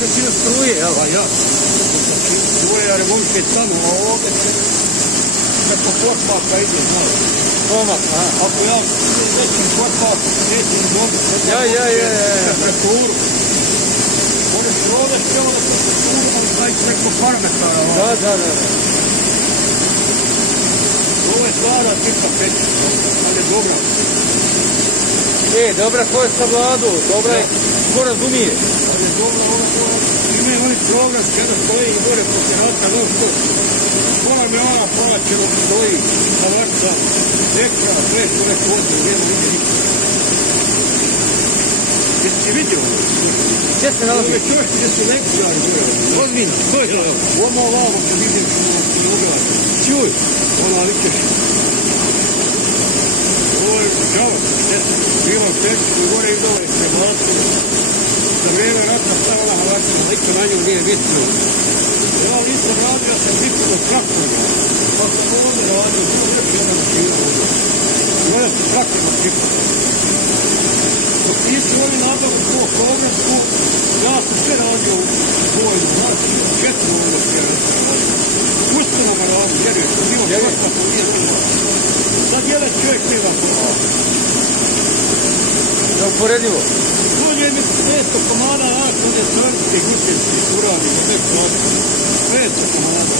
trećina struje, jel? Pa ja. Struje, ja revolucije tamo, a ovdje se preko potmaka ide, znaš. Pomak, aha. Ako ja većim potmak, nećem dobiti. Ja. Temperaturu. Možeš ovdje htjela da temperaturu, ali znaš preko parametara. Da. Ovo je stara tipa pećica, ali je dobra. Dobra ko je savladu, dobra je, ko razumije. Ali je dobra ona koja, imaju oni program, kada stoji i gore poslije rata, no što, pola mi ona plaćeno stoji, na vrca, ekstra, sve što neko ovdje, nema ide ništa. Jesi ti vidio ovo? Gdje se nalazi? Ovo je čoški gdje su lekcijari, Ozbiljno, to je to. Ovo ovamo se vidim što ugledati. Čuj. Ona likeš. Ovo je žavac, šteta. Bilo je pećicu, gore i dole se bacilo. Za vrijeme rata stavila havačina, niko na nju nije mislio. Ja nisam radio se nikada traktorima. Pa sam to ovdje radio, to je jedna mašina ovdje. Gleda se traktorima tipa. Dok nisu oni nabavu svoj programsku, ja sam sve radio u vojnu, znači 4 ovdje sve radio. Ustanova radio, vjerujem, to bilo čvrsta, to nije bilo. Sad jedan čovjek nema prava. Neuporedivo. Dođe mi 500 komada nakon crnske, gutenske, urani, sve plati. 500 komada.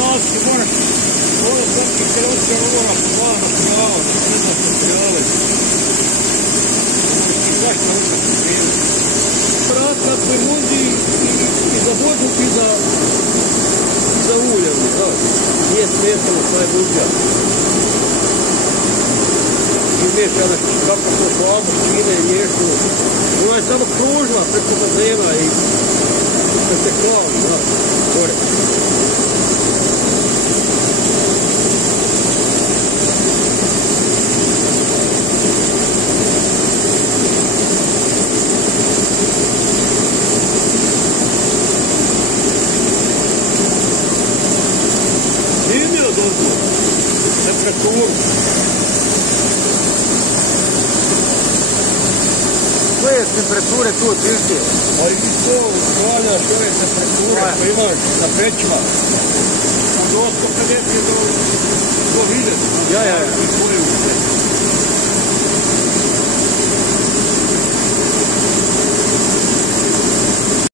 Znači, moraš, ovo svaki krenuće ovoga plana materijala, ne znaš materijale. I zašto onda se prijeli? Prata se mundi i za vodu i za ulje, znaš. Nije smetalo šta je buđa. I mješana kako to slabo čine i mješano. Ona je samo kružna preko bazena i kad se klavi, znaš, gore. Temperaturu. Koje temperature tu otprilike? Pa i to sklanjaš ove temperature koje imaš na pećima. Od 850 do 1000. Ja. I koje